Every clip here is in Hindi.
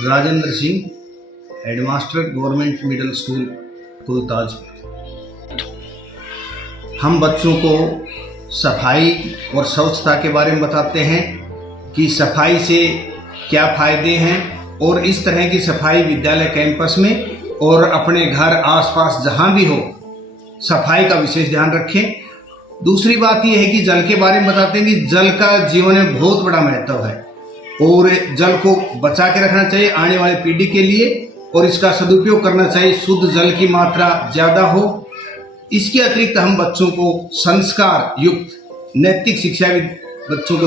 Rajendra Singh, headmaster government middle school Kultaj. हम बच्चों को सफाई और स्वच्छता के बारे में बताते हैं कि सफाई से क्या फायदे हैं और इस तरह की सफाई विद्यालय कैंपस में और अपने घर आसपास जहां भी हो सफाई का विशेष ध्यान रखें। दूसरी बात यह है कि जल के बारे में बताते हैं कि जल का जीवन में बहुत बड़ा महत्व है और जल को बचा के रखना चाहिए आने वाली पीढ़ी के लिए और इसका सदुपयोग करना चाहिए, शुद्ध जल की मात्रा ज़्यादा हो। इसके अतिरिक्त हम बच्चों को संस्कार युक्त नैतिक शिक्षा भी बच्चों को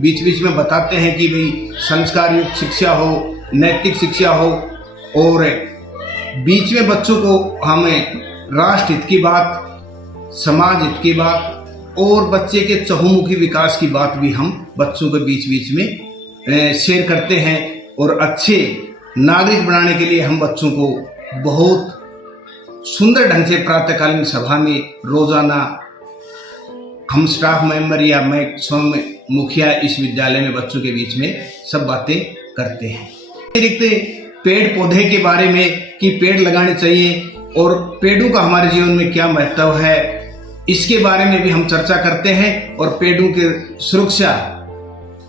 बीच बीच में बताते हैं कि भाई संस्कार युक्त शिक्षा हो, नैतिक शिक्षा हो और बीच में बच्चों को हमें राष्ट्र हित की बात, समाज हित की बात और बच्चे के चहुमुखी विकास की बात भी हम बच्चों के बीच बीच में शेयर करते हैं और अच्छे नागरिक बनाने के लिए हम बच्चों को बहुत सुंदर ढंग से प्रातःकालीन सभा में रोजाना हम स्टाफ मेंबर या मैं स्वयं मुखिया इस विद्यालय में बच्चों के बीच में सब बातें करते हैं। अतिरिक्त पेड़ पौधे के बारे में कि पेड़ लगाने चाहिए और पेड़ों का हमारे जीवन में क्या महत्व है इसके बारे में भी हम चर्चा करते हैं और पेड़ों की सुरक्षा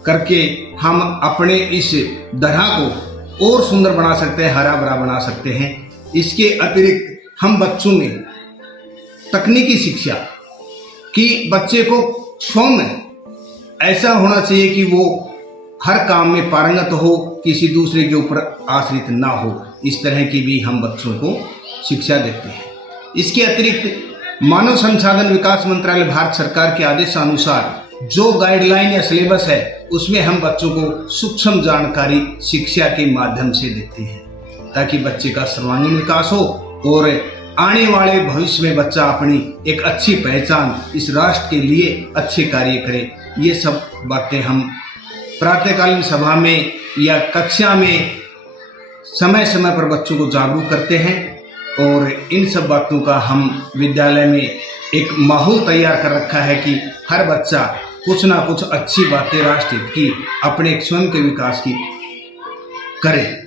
करके हम अपने इस दरगाह को और सुंदर बना सकते हैं, हरा भरा बना सकते हैं। इसके अतिरिक्त हम बच्चों में तकनीकी शिक्षा कि बच्चे को स्वयं ऐसा होना चाहिए कि वो हर काम में पारंगत हो, किसी दूसरे के ऊपर आश्रित ना हो, इस तरह की भी हम बच्चों को शिक्षा देते हैं। इसके अतिरिक्त मानव संसाधन विकास मंत्रालय भारत सरकार के आदेशानुसार जो गाइडलाइन या सिलेबस है उसमें हम बच्चों को सूक्ष्म जानकारी शिक्षा के माध्यम से देते हैं ताकि बच्चे का सर्वांगीण विकास हो और आने वाले भविष्य में बच्चा अपनी एक अच्छी पहचान इस राष्ट्र के लिए अच्छे कार्य करे। ये सब बातें हम प्रातःकालीन सभा में या कक्षा में समय समय पर बच्चों को जागरूक करते हैं और इन सब बातों का हम विद्यालय में एक माहौल तैयार कर रखा है कि हर बच्चा कुछ ना कुछ अच्छी बातें राष्ट्र हित की, अपने स्वयं के विकास की करे।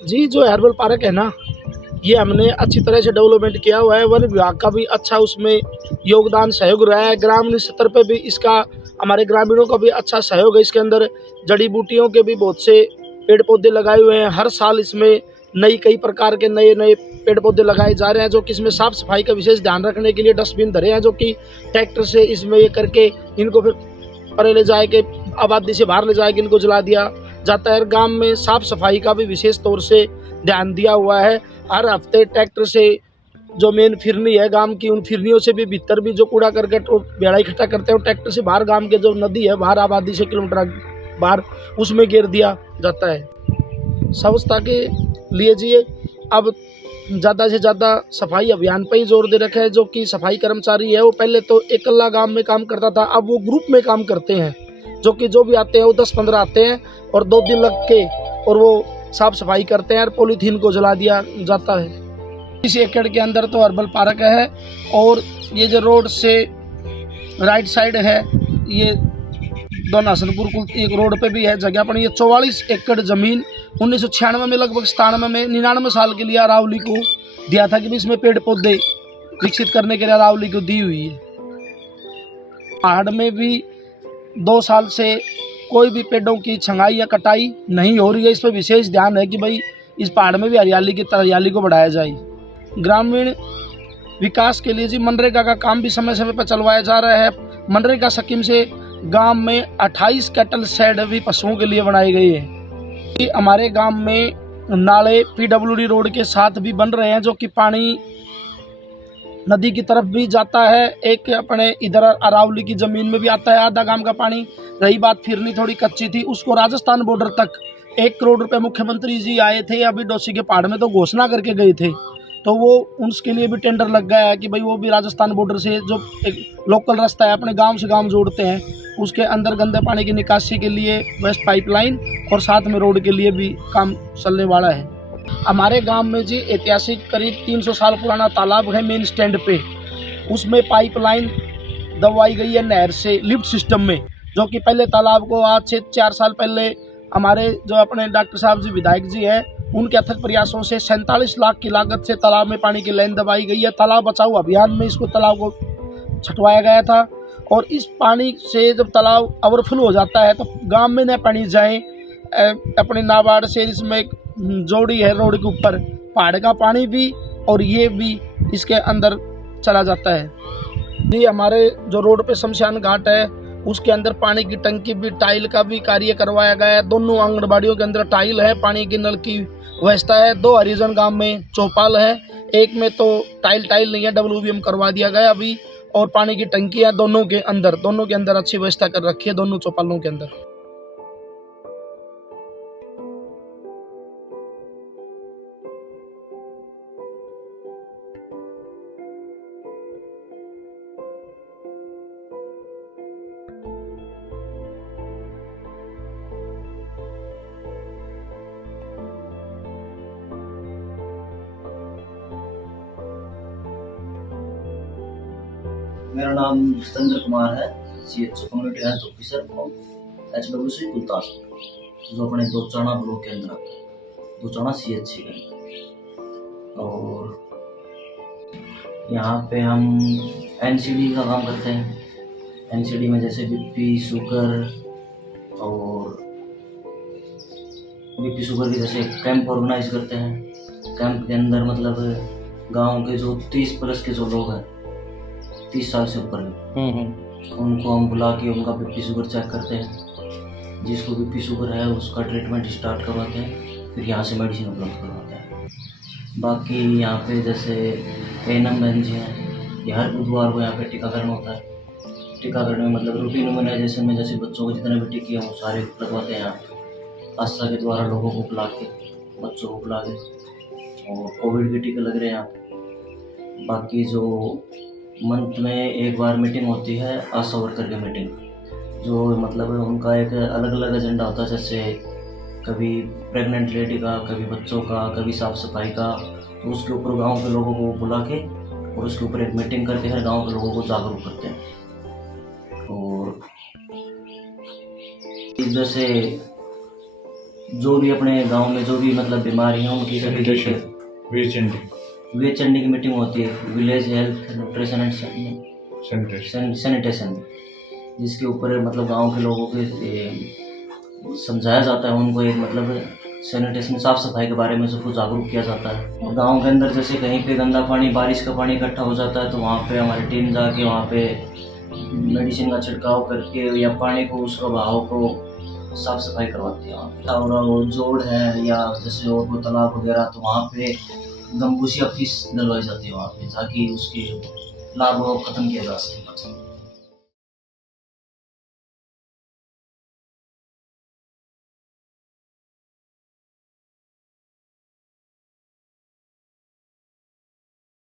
जी, जो हर्बल पार्क है ना, ये हमने अच्छी तरह से डेवलपमेंट किया हुआ है। वन विभाग का भी अच्छा उसमें योगदान सहयोग रहा है। ग्रामीण स्तर पे भी इसका हमारे ग्रामीणों का भी अच्छा सहयोग है। इसके अंदर जड़ी बूटियों के भी बहुत से पेड़ पौधे लगाए हुए हैं। हर साल इसमें कई प्रकार के नए नए पेड़ पौधे लगाए जा रहे हैं, जो कि इसमें साफ सफाई का विशेष ध्यान रखने के लिए डस्टबिन धरे हैं, जो कि ट्रैक्टर से इसमें ये करके इनको फिर परे ले जाए के आबादी से बाहर ले जाए के इनको जला दिया जाता है। गांव में साफ सफाई का भी विशेष तौर से ध्यान दिया हुआ है। हर हफ्ते ट्रैक्टर से जो मेन फिरनी है गांव की, उन फिरनियों से भी भीतर भी जो कूड़ा करकट और बेड़ा इकट्ठा करते हैं, ट्रैक्टर से बाहर गांव के जो नदी है बाहर आबादी से किलोमीटर बाहर, उसमें गिर दिया जाता है। स्वच्छता के लिए जी अब ज़्यादा से ज़्यादा सफाई अभियान पर ही जोर दे रखा है। जो कि सफाई कर्मचारी है वो पहले तो अकेला गांव में काम करता था, अब वो ग्रुप में काम करते हैं। जो कि जो भी आते हैं वो 10-15 आते हैं और 2 दिन लग के और वो साफ सफाई करते हैं और पॉलीथीन को जला दिया जाता है। इस एकड़ के अंदर तो हर्बल पार्क है और ये जो रोड से राइट साइड है, ये दोना हसनपुर कुल एक रोड पे भी है जगह पर। ये 44 एकड़ ज़मीन 1996 में लगभग 97 में 99 साल के लिए अरावली को दिया था कि इसमें पेड़ पौधे विकसित करने के लिए अरावली को दी हुई है। पहाड़ में भी 2 साल से कोई भी पेड़ों की छंगाई या कटाई नहीं हो रही है। इस पर विशेष ध्यान है कि भाई इस पहाड़ में भी हरियाली को बढ़ाया जाए। ग्रामीण विकास के लिए जी मनरेगा का काम भी समय समय पर चलवाया जा रहा है। मनरेगा स्कीम से गांव में 28 कैटल शेड भी पशुओं के लिए बनाए गए हैं। हमारे गांव में नाले पीडब्ल्यूडी रोड के साथ भी बन रहे हैं, जो कि पानी नदी की तरफ भी जाता है। एक अपने इधर अरावली की ज़मीन में भी आता है आधा गांव का पानी। रही बात फिरनी थोड़ी कच्ची थी, उसको राजस्थान बॉर्डर तक 1 करोड़ रुपए मुख्यमंत्री जी आए थे अभी डोसी के पहाड़ में, तो घोषणा करके गए थे। तो वो उसके लिए भी टेंडर लग गया है कि भाई वो भी राजस्थान बॉर्डर से जो एक लोकल रास्ता है अपने गांव से गांव जोड़ते हैं, उसके अंदर गंदे पानी की निकासी के लिए वेस्ट पाइपलाइन और साथ में रोड के लिए भी काम चलने वाला है। हमारे गांव में जी ऐतिहासिक करीब 300 साल पुराना तालाब है मेन स्टैंड पे। उसमें पाइपलाइन दबवाई गई है नहर से लिफ्ट सिस्टम में, जो कि पहले तालाब को आज से 4 साल पहले हमारे जो अपने डॉक्टर साहब जी विधायक जी हैं, उनके अथक प्रयासों से 47 लाख की लागत से तालाब में पानी की लाइन दबाई गई है। तालाब बचाओ अभियान में इसको तालाब को छटवाया गया था। और इस पानी से जब तालाब ओवरफ्लो हो जाता है तो गांव में न पानी जाए, अपने नाबार्ड से इसमें एक जोड़ी है रोड के ऊपर, पहाड़ का पानी भी और ये भी इसके अंदर चला जाता है। ये हमारे जो रोड पे शमशान घाट है उसके अंदर पानी की टंकी भी टाइल का भी कार्य करवाया गया है। दोनों आंगनबाड़ियों के अंदर टाइल है, पानी की नल की व्यवस्था है। 2 हरिजन गांव में चौपाल है, एक में तो टाइल नहीं है, WBM करवा दिया गया अभी। और पानी की टंकी है दोनों के अंदर अच्छी व्यवस्था कर रखी है दोनों चौपालों के अंदर। मेरा नाम जितेंद्र कुमार है, CHO community health officer HWC गुलतासपुर। जो अपने दोचाना ब्लॉक के अंदर आता है, दोचाना CHC का। और यहाँ पे हम NCD का काम करते हैं। NCD में जैसे BP शुगर और BP शुगर के जैसे कैंप ऑर्गेनाइज करते हैं। कैंप के अंदर मतलब गांव के जो 30+ के जो लोग हैं, 30 साल से ऊपर के, उनको हम बुला के उनका BP शुगर चेक करते हैं। जिसको BP शुगर है उसका ट्रीटमेंट स्टार्ट करवाते हैं, फिर यहाँ से मेडिसिन उपलब्ध करवाते हैं। बाकी यहाँ पे जैसे ANM बहन जी हैं, ये हर बुधवार को यहाँ पे टीकाकरण होता है। टीकाकरण में मतलब रूटीन इम्यूनाइजेशन में जैसे बच्चों को जितने भी टीके हैं वो सारे लगवाते हैं यहाँ पे। आस्था के द्वारा लोगों को बुला के, बच्चों को बुला के, और कोविड के टीके लग रहे हैं यहाँ पे। बाकी जो मंथ में एक बार मीटिंग होती है, आशा वर्कर की मीटिंग, जो मतलब उनका एक अलग अलग एजेंडा होता है। जैसे कभी प्रेग्नेंट लेडी का, कभी बच्चों का, कभी साफ सफाई का, तो उसके ऊपर गांव के लोगों को बुला के और उसके ऊपर एक मीटिंग करके हर गांव के लोगों को जागरूक करते हैं। और जैसे जो भी अपने गांव में जो भी मतलब बीमारी है उनकी सभी वीर चंडी की मीटिंग होती है, village health nutrition and sanitation, जिसके ऊपर मतलब गांव के लोगों के समझाया जाता है। उनको एक मतलब सैनिटेशन, साफ सफाई के बारे में सबको जागरूक किया जाता है। और गाँव के अंदर जैसे कहीं पे गंदा पानी, बारिश का पानी इकट्ठा हो जाता है, तो वहाँ पे हमारी टीम जाके वहाँ पे मेडिसिन का छिड़काव करके या पानी को, उसका बहाव को साफ सफाई करवाती है वहाँ पे। और जोड़ है या जैसे और कोई तालाब वगैरह, तो वहाँ पे गंबूसिया फीस डलवाई जाती है वहाँ पे, ताकि उसके लाभ को खत्म किया जा सके।